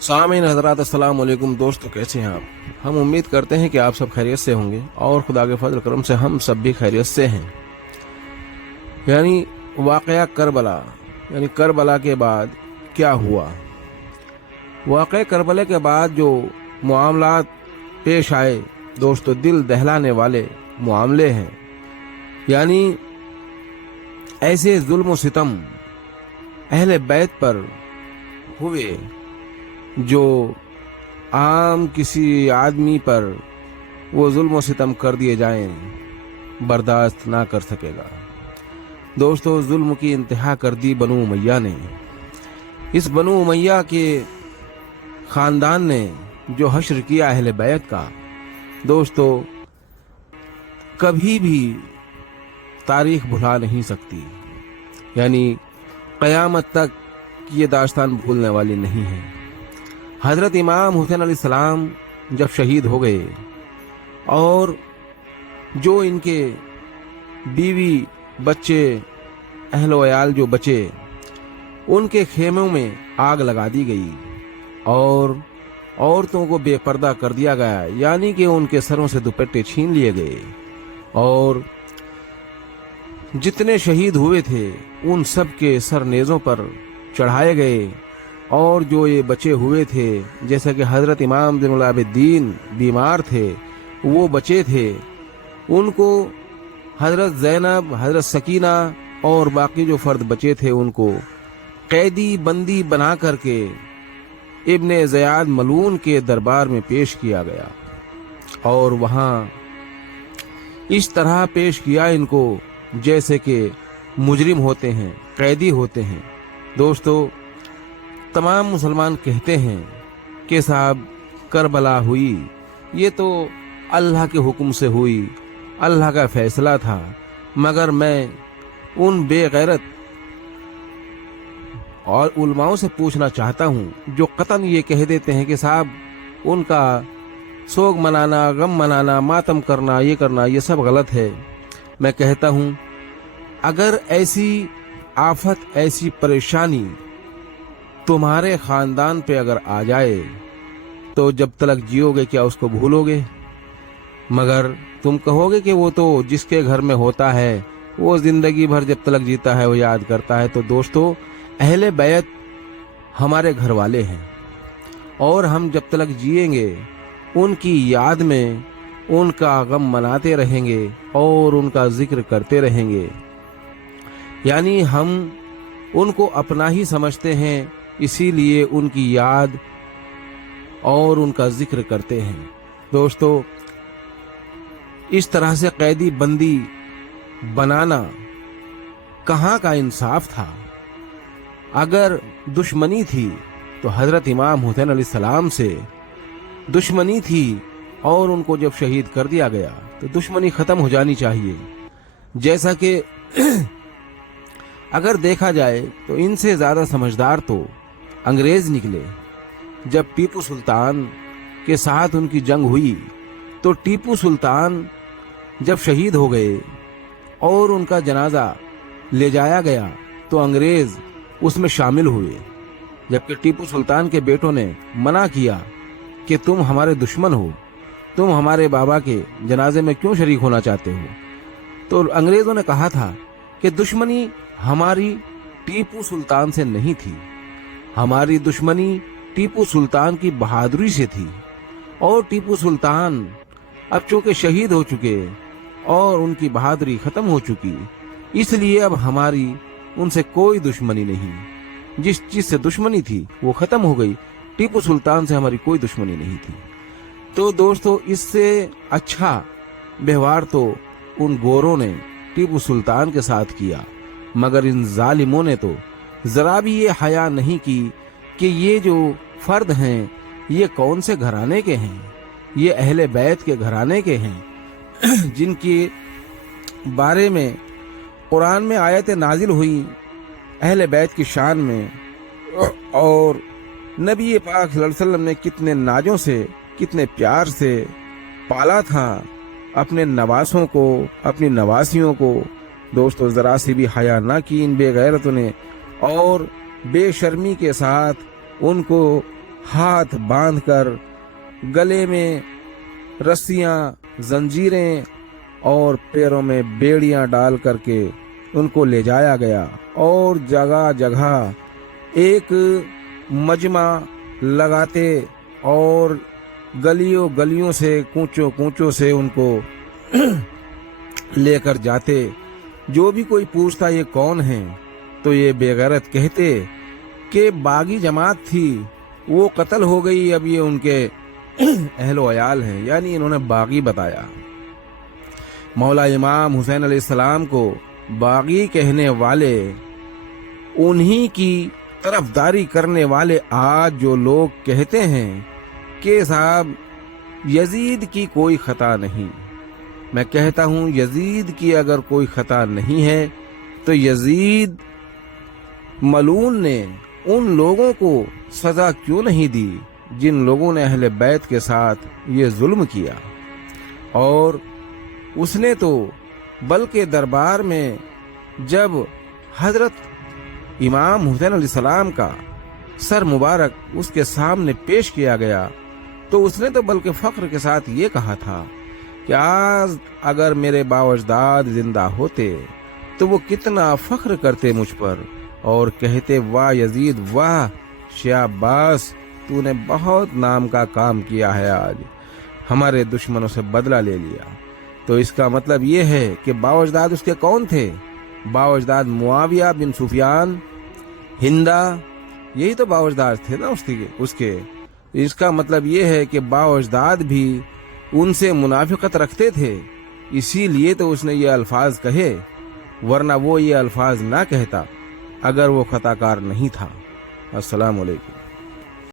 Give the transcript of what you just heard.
सामीन हज़रात अस्सलाम वालेकुम। दोस्तों, कैसे हैं आप? हम उम्मीद करते हैं कि आप सब खैरियत से होंगे और खुदा के फजल करम से हम सब भी खैरियत से हैं। यानी वाक़या करबला, यानी करबला के बाद क्या हुआ। वाक़या करबला के बाद जो मामलात पेश आए दोस्तों, दिल दहलाने वाले मामले हैं। यानी ऐसे जुल्म व सितम अहले बैत पर हुए जो आम किसी आदमी पर वो जुल्म व सितम कर दिए जाएं बर्दाश्त ना कर सकेगा। दोस्तों, जुल्म की इंतहा कर दी बनु उमैया ने। इस बनु उमैया के ख़ानदान ने जो हश्र किया अहले बैत का, दोस्तों कभी भी तारीख भुला नहीं सकती। यानी क़यामत तक ये दास्तान भूलने वाली नहीं है। हज़रत इमाम हुसैन अलैहिस्सलाम जब शहीद हो गए और जो इनके बीवी बच्चे अहल व अयाल जो बचे, उनके खेमों में आग लगा दी गई और औरतों को बेपर्दा कर दिया गया। यानी कि उनके सरों से दुपट्टे छीन लिए गए और जितने शहीद हुए थे उन सब के सर नेज़ों पर चढ़ाए गए। और जो ये बचे हुए थे, जैसे कि हज़रत इमाम ज़ैनुल आबिदीन बीमार थे, वो बचे थे, उनको हज़रत ज़ैनब, हज़रत सकीना और बाकी जो फ़र्द बचे थे उनको कैदी बंदी बना करके इब्ने ज़ियाद मलून के दरबार में पेश किया गया और वहाँ इस तरह पेश किया इनको जैसे कि मुजरिम होते हैं, कैदी होते हैं। दोस्तों, तमाम मुसलमान कहते हैं कि साहब करबला हुई, ये तो अल्लाह के हुक्म से हुई, अल्लाह का फैसला था। मगर मैं उन बेगैरत और उलमाओं से पूछना चाहता हूँ जो कतन ये कह देते हैं कि साहब उनका सोग मनाना, गम मनाना, मातम करना, ये करना, ये सब गलत है। मैं कहता हूँ अगर ऐसी आफत, ऐसी परेशानी तुम्हारे ख़ानदान पे अगर आ जाए तो जब तक जियोगे क्या उसको भूलोगे? मगर तुम कहोगे कि वो तो जिसके घर में होता है वो ज़िंदगी भर जब तक जीता है वो याद करता है। तो दोस्तों, अहले बैत हमारे घर वाले हैं और हम जब तक जिएंगे उनकी याद में उनका गम मनाते रहेंगे और उनका जिक्र करते रहेंगे। यानी हम उनको अपना ही समझते हैं, इसीलिए उनकी याद और उनका जिक्र करते हैं। दोस्तों, इस तरह से कैदी बंदी बनाना कहाँ का इंसाफ था। अगर दुश्मनी थी तो हज़रत इमाम हुसैन अलैहिस्सलाम से दुश्मनी थी और उनको जब शहीद कर दिया गया तो दुश्मनी ख़त्म हो जानी चाहिए। जैसा कि अगर देखा जाए तो इनसे ज़्यादा समझदार तो अंग्रेज़ निकले। जब टीपू सुल्तान के साथ उनकी जंग हुई तो टीपू सुल्तान जब शहीद हो गए और उनका जनाजा ले जाया गया तो अंग्रेज़ उसमें शामिल हुए, जबकि टीपू सुल्तान के बेटों ने मना किया कि तुम हमारे दुश्मन हो, तुम हमारे बाबा के जनाजे में क्यों शरीक होना चाहते हो। तो अंग्रेज़ों ने कहा था कि दुश्मनी हमारी टीपू सुल्तान से नहीं थी, हमारी दुश्मनी टीपू सुल्तान की बहादुरी से थी। और टीपू सुल्तान अब चूंकि शहीद हो चुके और उनकी बहादुरी खत्म हो चुकी, इसलिए अब हमारी उनसे कोई दुश्मनी नहीं। जिस चीज से दुश्मनी थी वो खत्म हो गई, टीपू सुल्तान से हमारी कोई दुश्मनी नहीं थी। तो दोस्तों, इससे अच्छा व्यवहार तो उन गोरों ने टीपू सुल्तान के साथ किया, मगर इन जालिमों ने तो जरा भी ये हया नहीं की कि ये जो फर्द हैं ये कौन से घराने के हैं। ये अहले बैत के घराने के हैं जिनके बारे में कुरान में आयतें नाजिल हुई अहले बैत की शान में, और नबी पाक सल्लल्लाहु अलैहि वसल्लम ने कितने नाजों से, कितने प्यार से पाला था अपने नवासों को, अपनी नवासियों को। दोस्तों, ज़रा सी भी हया ना की इन बेगैरतों ने और बेशर्मी के साथ उनको हाथ बांधकर गले में रस्सियां, जंजीरें और पैरों में बेड़ियां डाल करके उनको ले जाया गया और जगह जगह एक मजमा लगाते और गलियों गलियों से कूचों कूचों से उनको लेकर जाते। जो भी कोई पूछता ये कौन है, तो ये बेगैरत कहते कि बागी जमात थी, वो कत्ल हो गई, अब ये उनके अहलो अयाल हैं, यानी इन्होंने बागी बताया। मौला इमाम हुसैन अलैहिस्सलाम को बागी कहने वाले, उन्हीं की तरफदारी करने वाले आज जो लोग कहते हैं कि साहब यजीद की कोई खता नहीं, मैं कहता हूं यजीद की अगर कोई खता नहीं है तो यजीद मलून ने उन लोगों को सजा क्यों नहीं दी जिन लोगों ने अहले बैत के साथ ये जुल्म किया। और उसने तो बल्कि दरबार में जब हजरत इमाम हुसैन अलैहिस्सलाम का सर मुबारक उसके सामने पेश किया गया तो उसने तो बल्कि फख्र के साथ ये कहा था कि आज अगर मेरे बावजदाद जिंदा होते तो वो कितना फख्र करते मुझ पर और कहते, वाह यजीद, वाह शाबाश, तूने बहुत नाम का काम किया है, आज हमारे दुश्मनों से बदला ले लिया। तो इसका मतलब ये है कि बावजदाद उसके कौन थे? बावजदाद मुआविया बिन सुफियान, हिंदा, यही तो बावजदाद थे ना उसके। इसका मतलब ये है कि बावजदाद भी उनसे मुनाफिकत रखते थे, इसीलिए तो उसने ये अल्फाज कहे, वरना वो ये अल्फाज ना कहता अगर वो खताकार नहीं था। अस्सलाम वालेकुम।